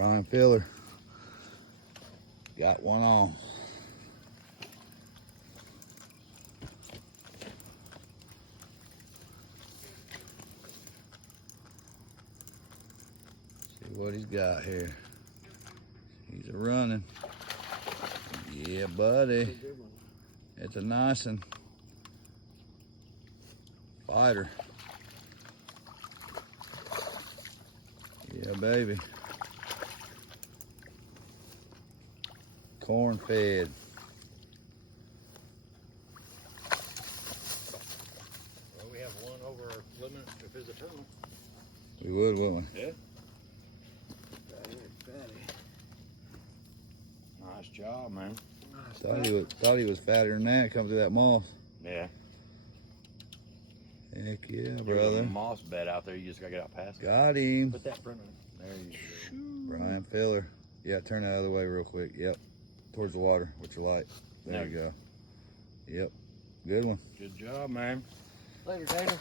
Brian Filler got one on. See what he's got here. He's a running. Yeah, buddy. It's a nice one. Fighter. Yeah, baby. Corn fed. Well, we have one over our limit if it's a terminal. We would, wouldn't we? Yeah. Nice job, man. Thought he was fatter than that. Come through that moss. Yeah. Heck yeah, There's a brother. moss bed out there. You just gotta get out past it. Got him. Put that front on. There you go. Brian Filler. Yeah, turn that other way real quick. Yep. Towards the water with your light. There you go. Yep. Good one. Good job, man. Later, Tater.